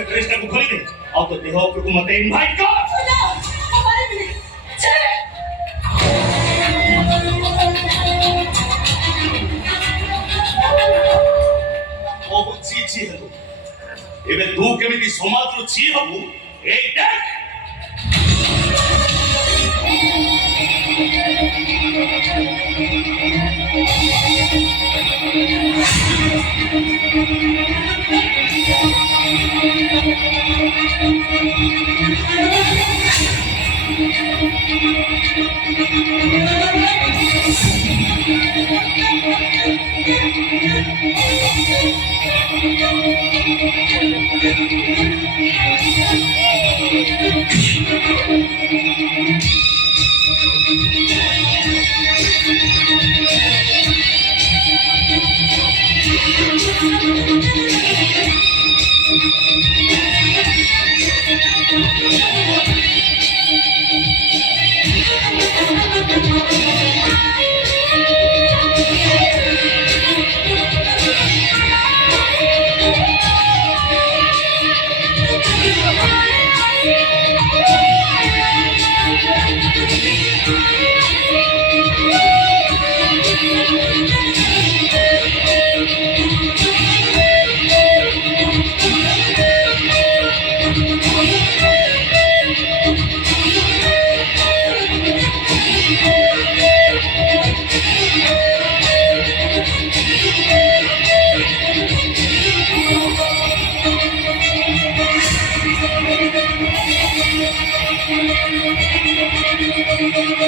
से ड्रेस को खोली दे और तो देह ऊपर को मत इनवाइट कर ना हमारे मिले चले ओ ची ची है एबे तू केमिति समाज रो ची हबु ए देख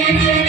Thank you.